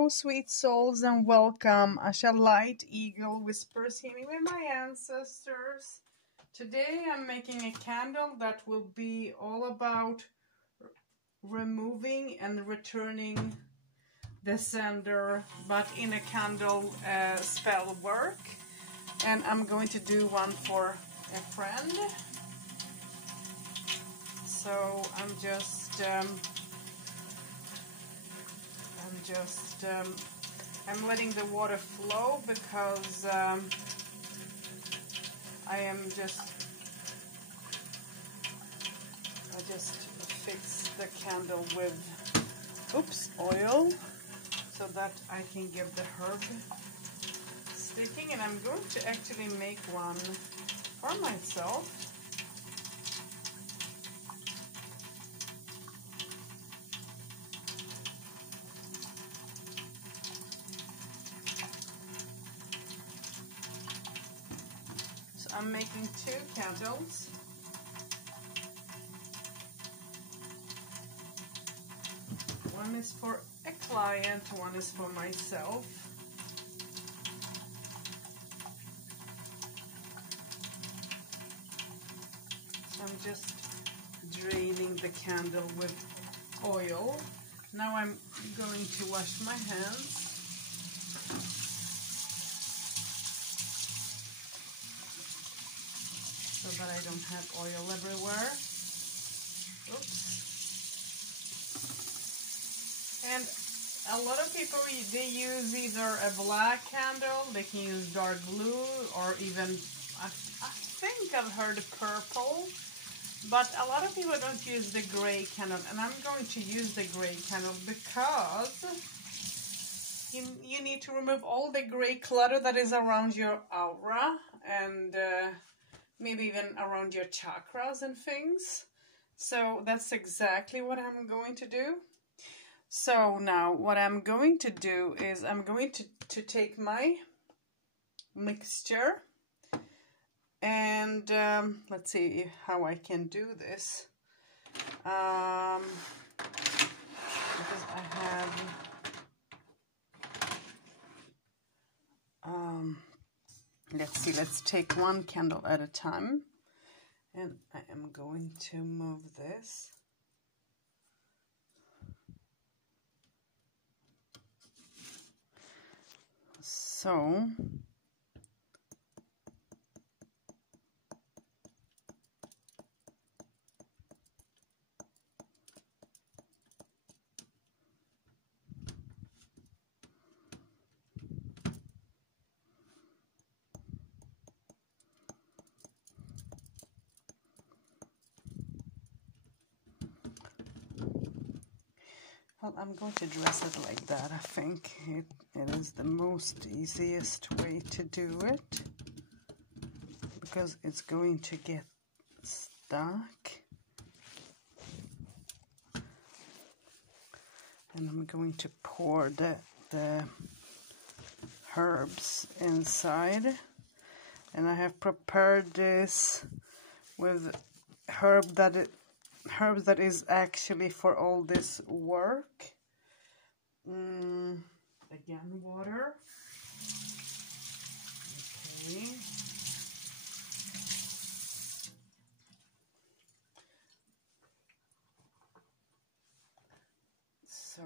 Hello, sweet souls, and welcome. I shall light eagle whispers healing with my ancestors. Today I'm making a candle that will be all about removing and returning the sender, but in a candle spell work. And I'm going to do one for a friend. So I'm letting the water flow because I just fix the candle with oil so that I can get the herb sticking, and I'm going to actually make one for myself. I'm making 2 candles. One is for a client, one is for myself. So I'm just draining the candle with oil. Now I'm going to wash my hands. So that I don't have oil everywhere. Oops. And a lot of people, they use either a black candle, they can use dark blue, or even, I think I've heard purple. But a lot of people don't use the gray candle, and I'm going to use the gray candle because you need to remove all the gray clutter that is around your aura, and maybe even around your chakras and things. So that's exactly what I'm going to do. So now what I'm going to do is I'm going to take my mixture and let's see how I can do this. Because I have let's take 1 candle at a time, and I am going to move this. So well, I'm going to dress it like that. I think it is the most easiest way to do it because it's going to get stuck. And I'm going to pour the herbs inside. And I have prepared this with herbs that is actually for all this work. Again, water. Okay. So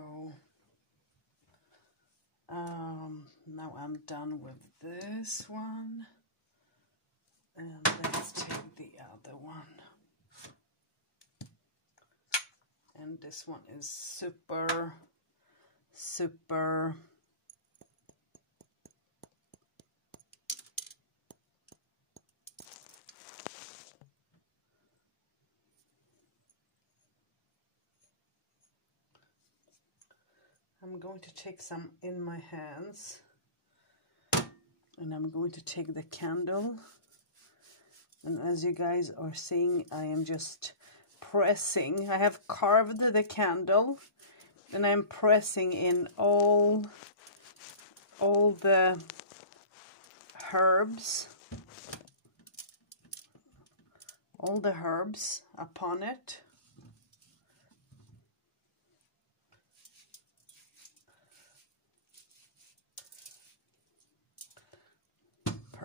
now I'm done with this one, and let's take the other one. And this one is super I'm going to take some in my hands, and I'm going to take the candle, and as you guys are seeing, I am just pressing. I have carved the candle, and I'm pressing in all the herbs, upon it.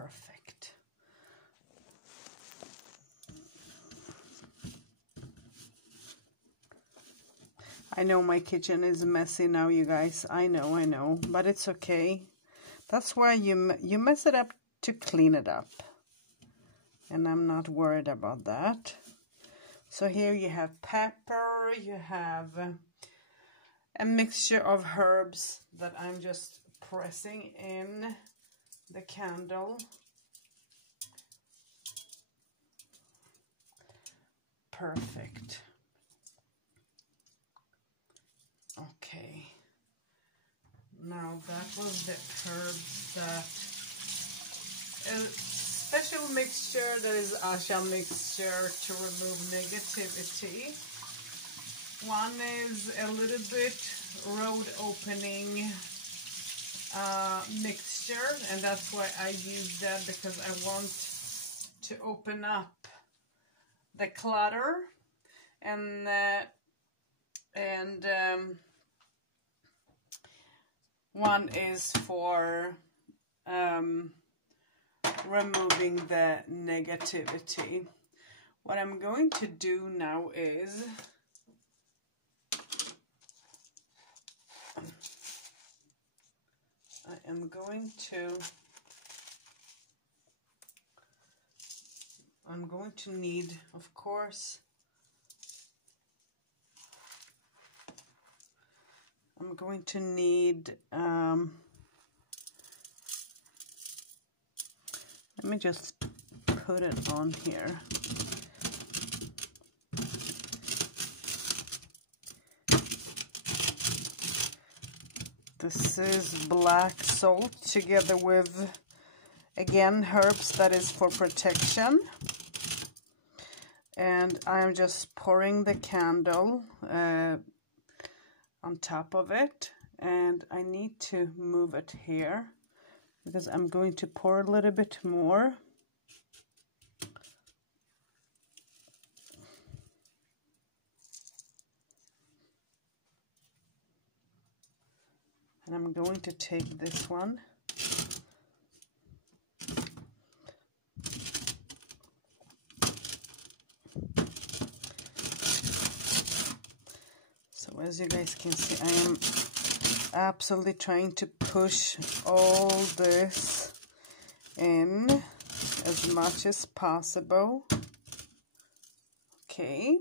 perfect. I know my kitchen is messy now, you guys. I know, but it's okay. That's why you mess it up to clean it up. And I'm not worried about that. So here you have pepper, you have a mixture of herbs that I'm just pressing in the candle. Perfect. Okay. Now that was the herbs that a special mixture that is Asha mixture to remove negativity. One is a little bit road opening mixture, and that's why I use that, because I want to open up the clutter, and one is for removing the negativity. What I'm going to do now is I'm going to need, of course, I'm going to need, let me just put it on here. This is black salt together with, again, herbs that is for protection. And I'm just pouring the candle on top of it, and I need to move it here because I'm going to pour a little bit more. And I'm going to take this one. So as you guys can see, I am absolutely trying to push all this in as much as possible. Okay,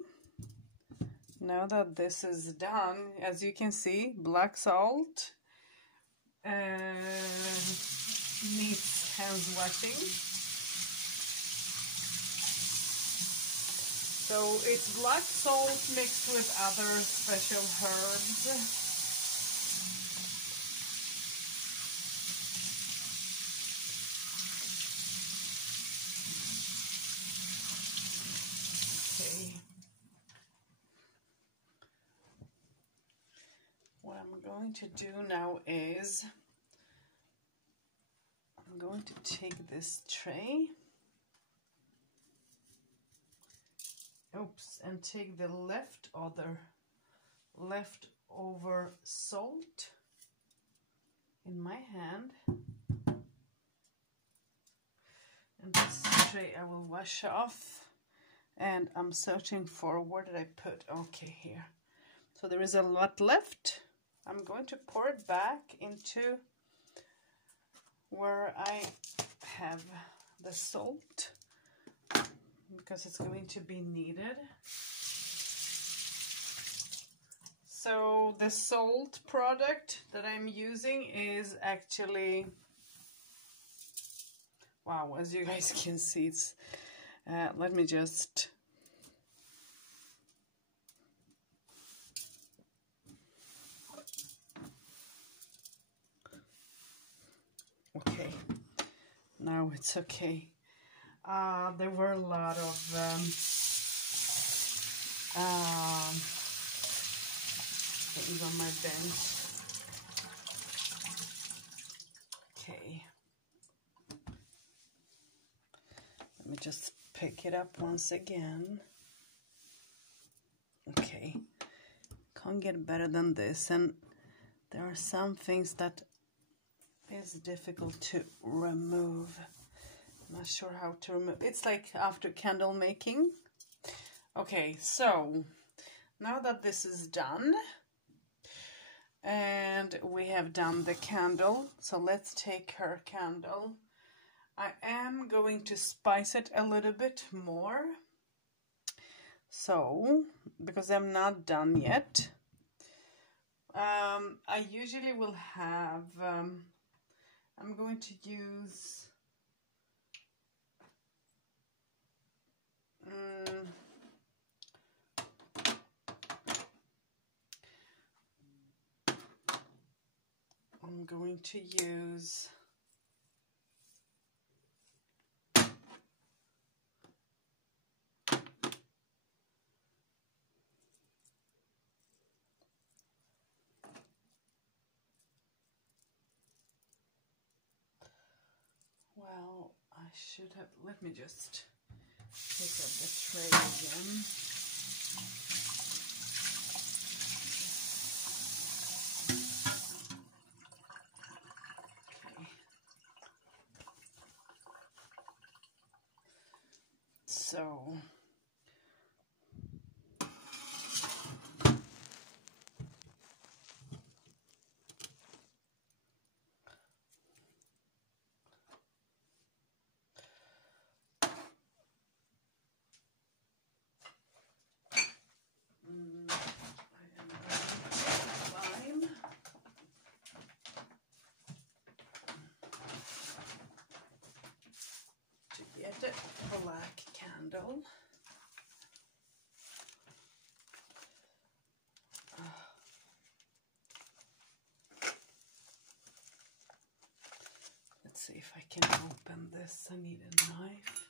now that this is done, as you can see, black salt needs hands washing. So it's black salt mixed with other special herbs. Okay. What I'm going to do now is I'm going to take this tray. Oops, and take the leftover salt in my hand, and this tray I will wash off. And I'm searching for, where did I put? Okay, here. So there is a lot left. I'm going to pour it back into where I have the salt, because it's going to be needed. So the salt product that I'm using is actually, wow, as you guys can see, it's, let me just, okay, now it's okay. There were a lot of things on my bench. Okay. Let me just pick it up once again. Okay. Can't get better than this. And there are some things that is difficult to remove. Not sure how to remove. It's like after candle making. Okay, so now that this is done and we have done the candle, so let's take her candle. I am going to spice it a little bit more. So, because I'm not done yet, I usually will have, I'm going to use I'm going to use well, I should have, let me just pick up the tray again. Okay. So, get a black candle. Let's see if I can open this. I need a knife.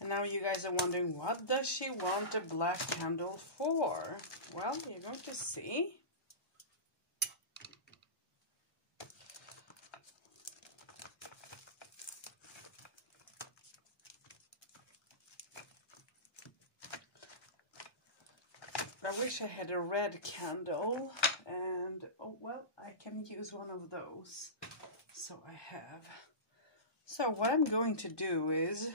And now you guys are wondering, what does she want a black candle for? Well, you're going to see. I wish I had a red candle, and oh well, I can use one of those. So I have. So what I'm going to do is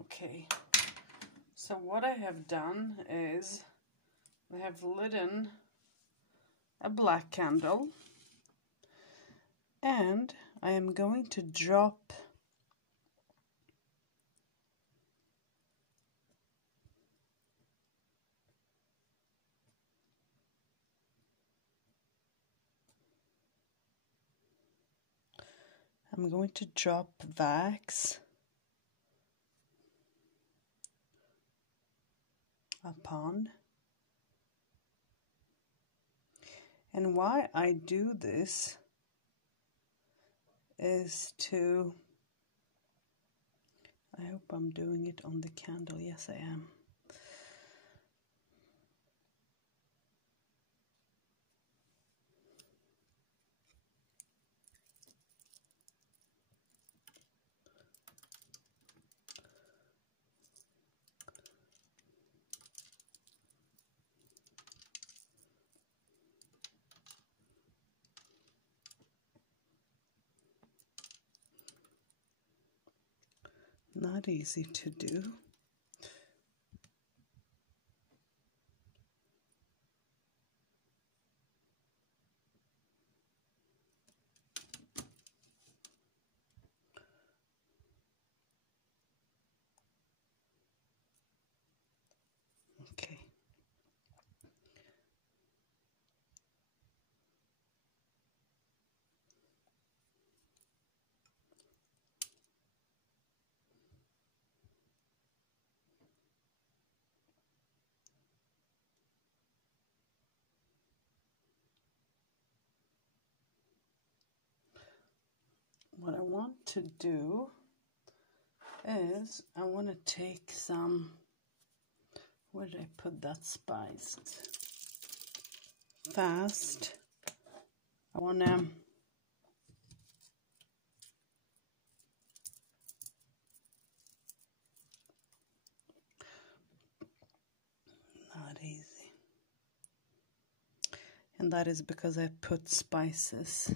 okay. So what I have done is I have lit in a black candle, and I am going to drop wax upon. And why I do this is to, I hope I'm doing it on the candle. Yes, I am. Not easy to do. Okay. What I want to do is I want to take some Where did I put that spice? Fast. I want to not easy. And that is because I put spices.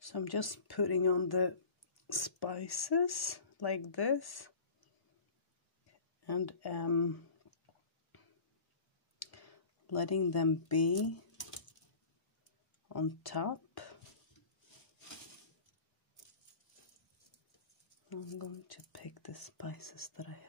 So I'm just putting on the spices like this, and letting them be on top. I'm going to pick the spices that I have.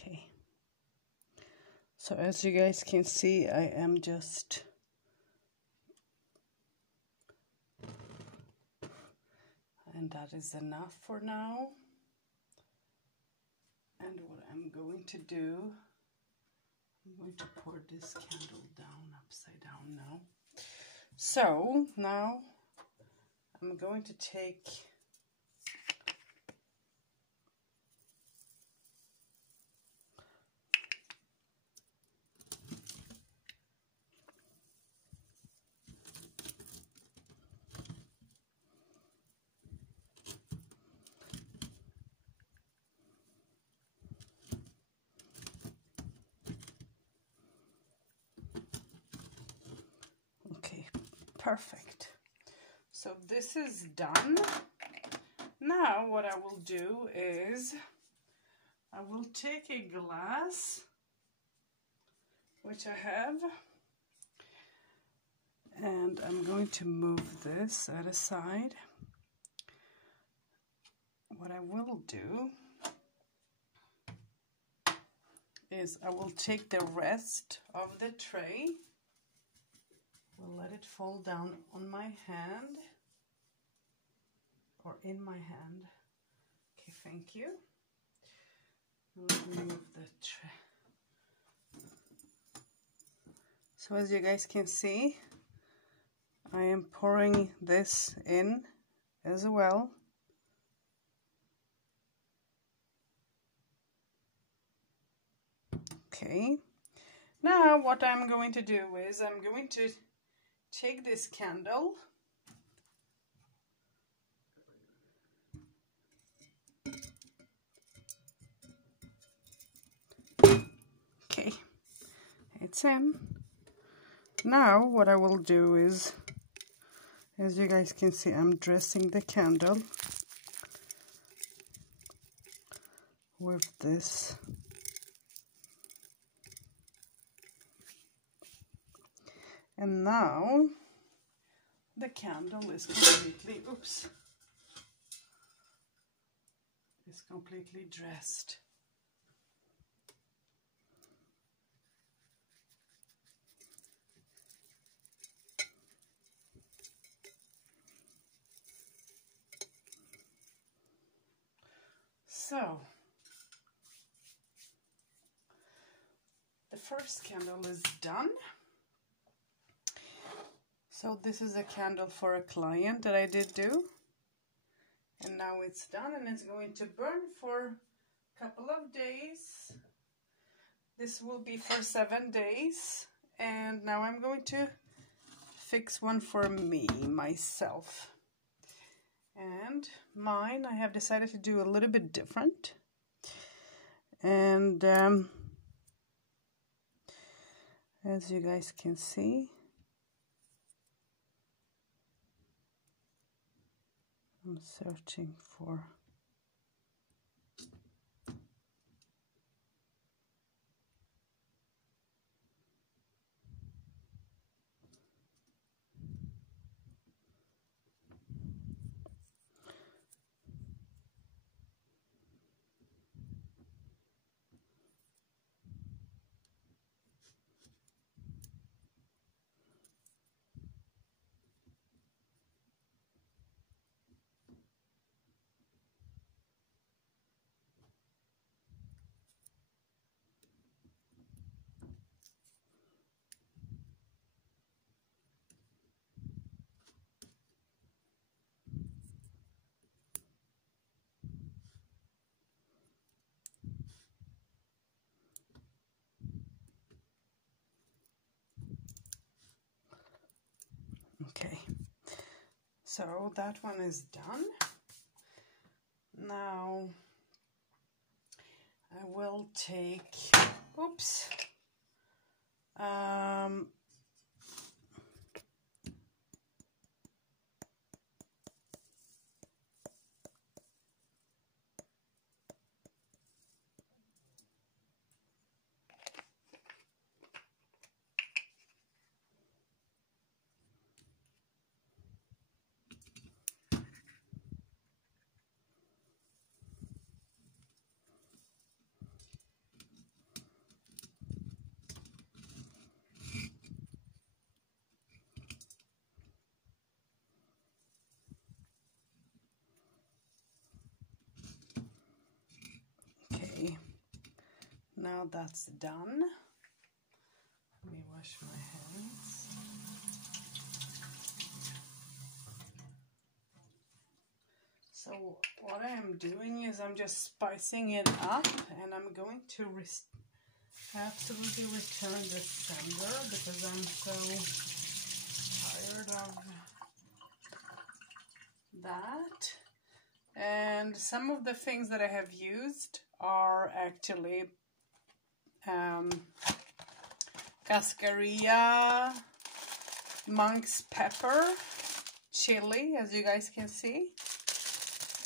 Okay. So as you guys can see, I am just and that is enough for now. And what I'm going to do, I'm going to pour this candle down upside down now. So now I'm going to take perfect. So this is done. Now what I will do is I will take a glass, which I have, and I'm going to move this at a side. What I will do is I will take the rest of the tray. We'll let it fall down on my hand, or in my hand. Okay, thank you. Let me move the tray. So as you guys can see, I am pouring this in as well. Okay. Now what I'm going to do is I'm going to take this candle okay, it's in. Now what I will do is, as you guys can see, I'm dressing the candle with this. And now the candle is completely, is completely dressed. So the first candle is done. So this is a candle for a client that I did do. And now it's done, and it's going to burn for a couple of days. This will be for 7 days. And now I'm going to fix one for myself. And mine, I have decided to do a little bit different. And as you guys can see. I'm searching for okay, so that one is done. Now I will take, oops, now that's done. Let me wash my hands. So what I am doing is I'm just spicing it up, and I'm going to absolutely return the sender because I'm so tired of that. And some of the things that I have used are actually cascarilla, monk's pepper, chili, as you guys can see,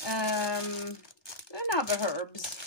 and other herbs.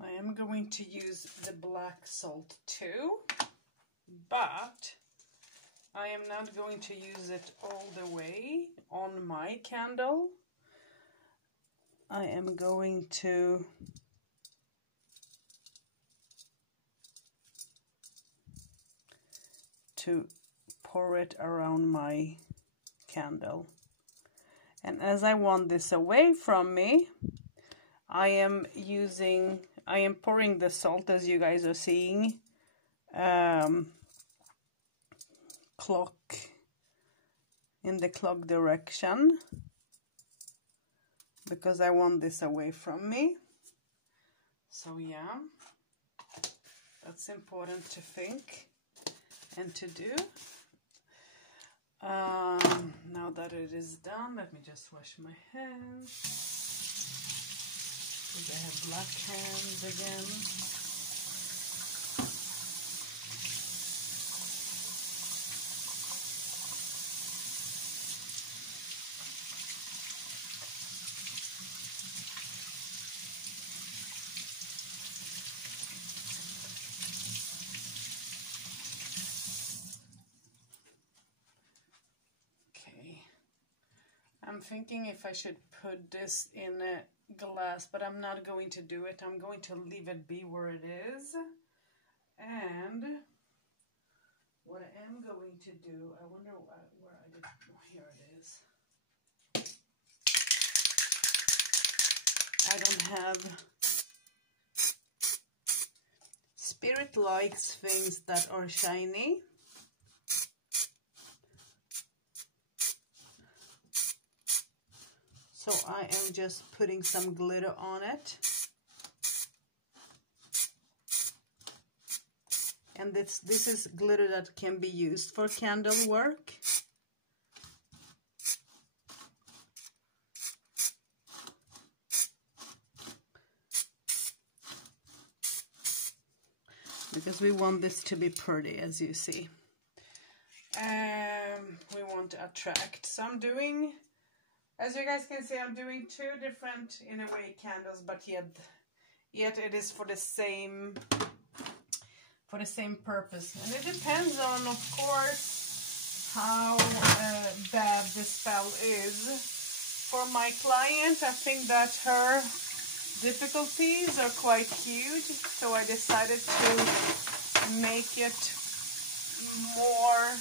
I am going to use the black salt too, but I am not going to use it all the way on my candle. I am going to pour it around my candle. And as I want this away from me, I am pouring the salt, as you guys are seeing, clock in the clock direction, because I want this away from me. So yeah, that's important to think and to do. Now that it is done, let me just wash my hands, because I have black hands again. I'm thinking if I should put this in a glass, but I'm not going to do it. I'm going to leave it be where it is. And what I am going to do, I wonder where I did, oh, here it is. I don't have spirit likes things that are shiny. So I am just putting some glitter on it. And this is glitter that can be used for candle work. Because we want this to be pretty, as you see. We want to attract. So I'm doing, as you guys can see, I'm doing two different, in a way, candles, but yet it is for the same purpose. And it depends on, of course, how bad the spell is. For my client, I think that her difficulties are quite huge, so I decided to make it more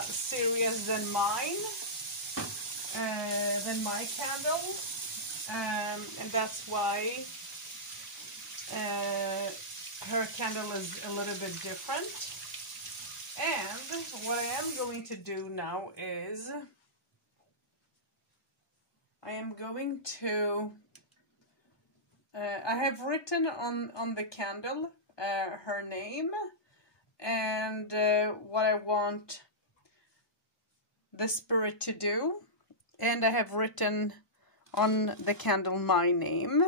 serious than mine, than my candle, and that's why her candle is a little bit different. And what I am going to do now is I am going to I have written on the candle her name and what I want the spirit to do, and I have written on the candle my name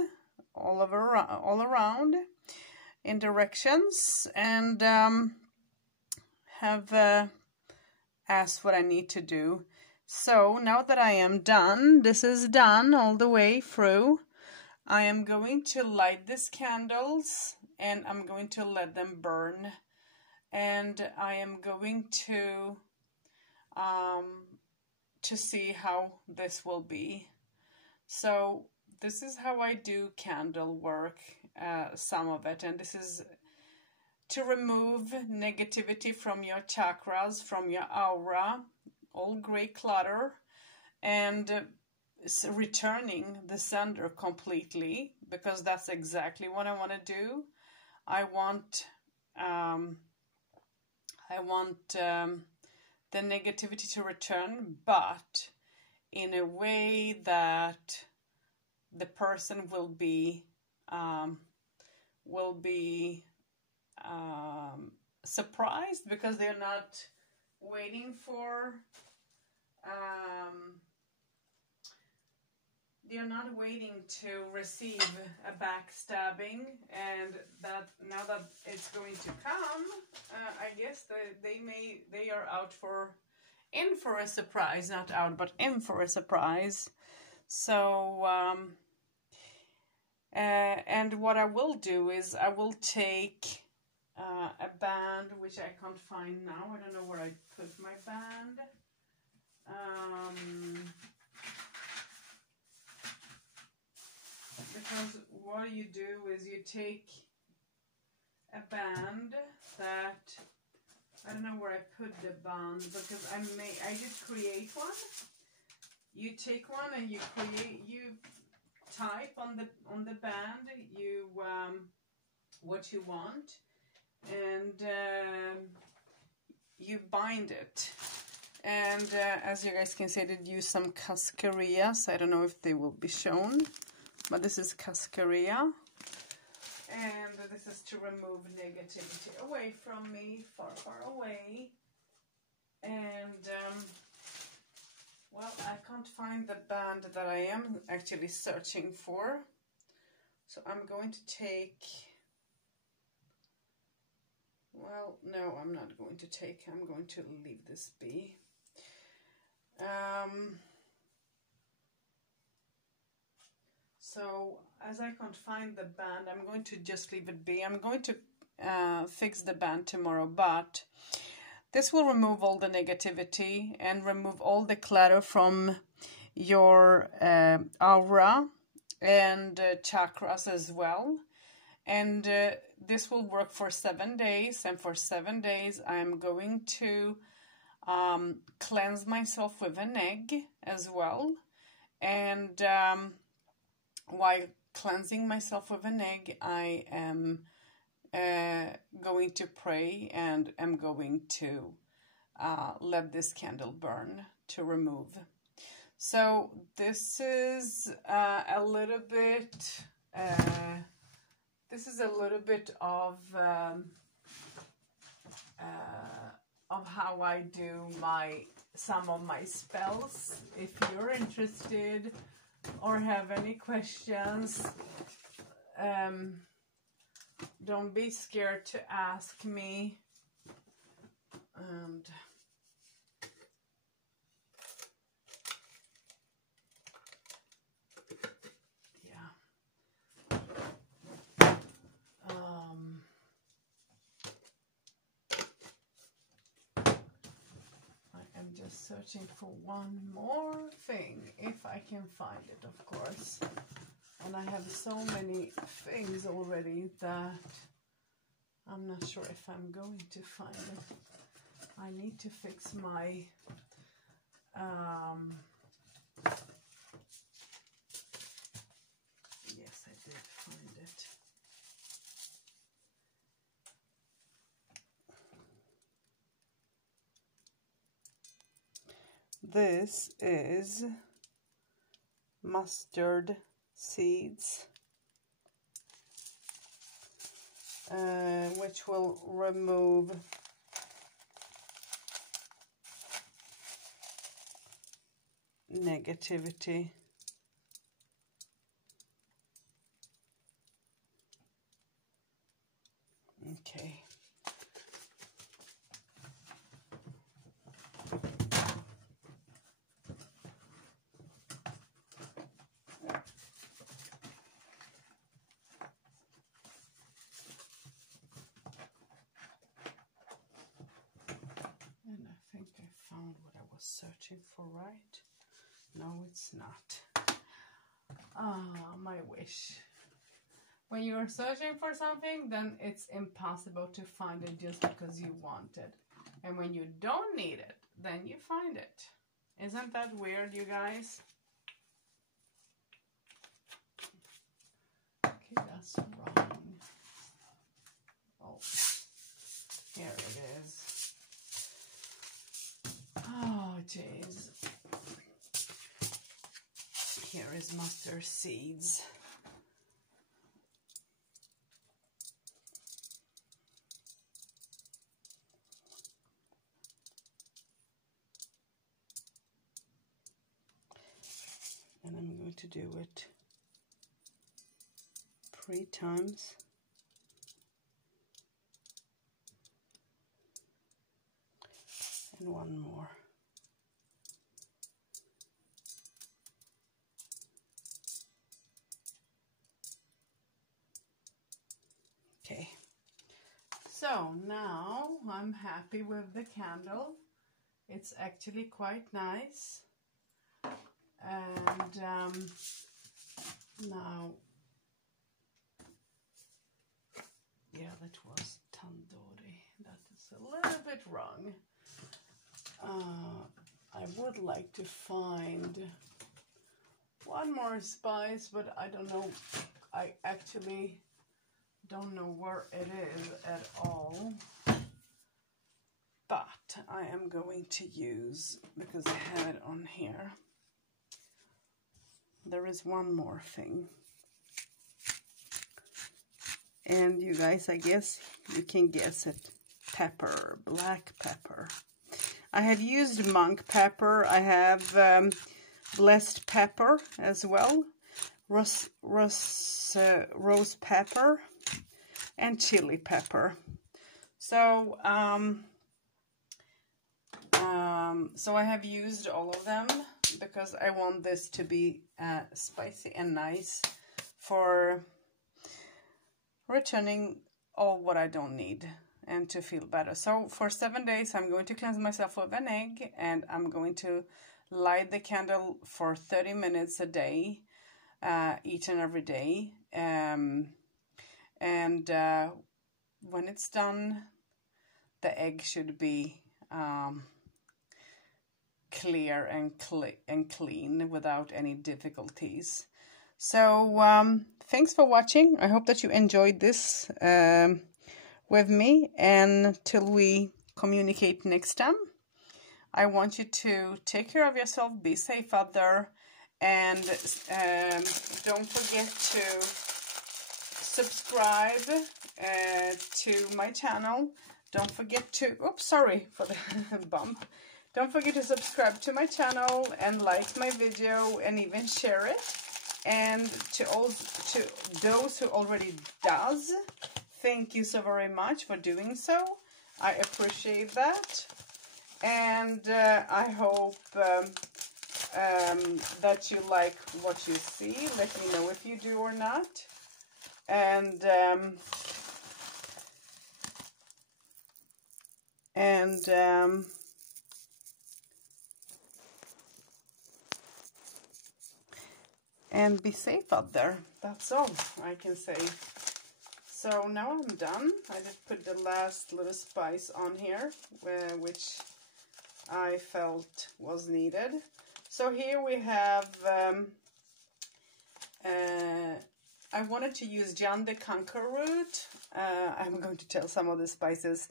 all around in directions, and have asked what I need to do. So now that I am done, this is done all the way through, I am going to light these candles and I'm going to let them burn, and I am going to see how this will be. So this is how I do candle work, some of it, and this is to remove negativity from your chakras, from your aura, all gray clutter, and returning the sender completely, because that's exactly what I want to do. I want the negativity to return, but in a way that the person will be surprised, because they're not waiting for to receive a backstabbing, and that now that it's going to come, I guess they are in for a surprise, not out, but in for a surprise. So and what I will do is I will take a band, which I can't find now. I don't know where I put my band. Because what you do is you take a band that, I don't know where I put the band, because I did create one. You take one and you type on the band what you want, and you bind it. And as you guys can see, I did use some cascarillas. I don't know if they will be shown, but this is cascarilla, and this is to remove negativity away from me, far, far away. And well, I can't find the band that I am actually searching for, so I'm going to take, well, no, I'm not going to take, I'm going to leave this be. So as I can't find the band, I'm going to just leave it be. I'm going to fix the band tomorrow, but this will remove all the negativity and remove all the clutter from your aura and chakras as well. And this will work for 7 days, and for 7 days I'm going to cleanse myself with an egg as well. And while cleansing myself with an egg, I am going to pray and am going to let this candle burn to remove. So this is a little bit of how I do some of my spells. If you're interested or have any questions, don't be scared to ask me. And just searching for one more thing, if I can find it, of course. And I have so many things already that I'm not sure if I'm going to find it. I need to fix my yes, I did find it. This is mustard seeds, which will remove negativity. Okay. Searching for, right? No, it's not. My wish. When you are searching for something, then it's impossible to find it just because you want it. And when you don't need it, then you find it. Isn't that weird, you guys? Okay, that's wrong. Oh, here it is. Oh, jeez. Here is mustard seeds. And I'm going to do it 3 times. And one more. Okay, so now I'm happy with the candle. It's actually quite nice. And now, yeah, that was tandoori. That is a little bit wrong. I would like to find one more spice, but I don't know. I actually don't know where it is at all. But I am going to use, because I have it on here, there is one more thing. And you guys, I guess you can guess it. Pepper, black pepper. I have used monk pepper. I have blessed pepper as well. Rose pepper and chili pepper. So, so I have used all of them because I want this to be spicy and nice for returning all what I don't need and to feel better. So for 7 days I'm going to cleanse myself with an egg, and I'm going to light the candle for 30 minutes a day, each and every day. When it's done, the egg should be clear and clean without any difficulties. So thanks for watching. I hope that you enjoyed this with me, and till we communicate next time, I want you to take care of yourself, be safe out there, and don't forget to subscribe to my channel. Don't forget to, oops, sorry for the bump. Don't forget to subscribe to my channel and like my video and even share it. And to those who already does, thank you so very much for doing so. I appreciate that. And I hope that you like what you see. Let me know if you do or not. And be safe out there. That's all I can say. So now I'm done. I just put the last little spice on here, which I felt was needed. So here we have, I wanted to use Jan de Kanker root. I'm going to tell some of the spices.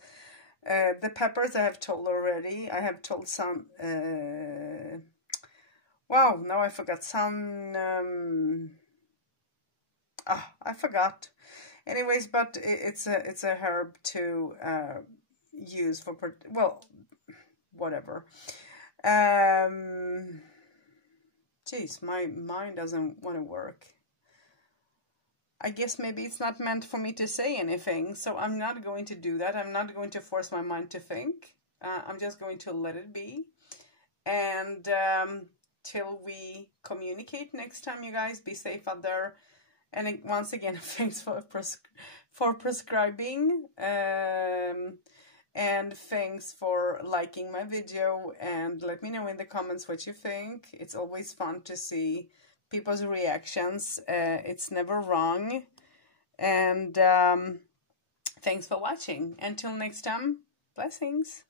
The peppers I have told already. I have told some, wow, now I forgot some, I forgot. Anyways, but it's a herb to use for, well, whatever. Geez, my mind doesn't want to work. I guess maybe it's not meant for me to say anything, so I'm not going to do that. I'm not going to force my mind to think. I'm just going to let it be. And till we communicate next time, you guys, be safe out there. And once again, thanks for prescribing. And thanks for liking my video, and let me know in the comments what you think. It's always fun to see people's reactions. It's never wrong. And thanks for watching. Until next time, blessings.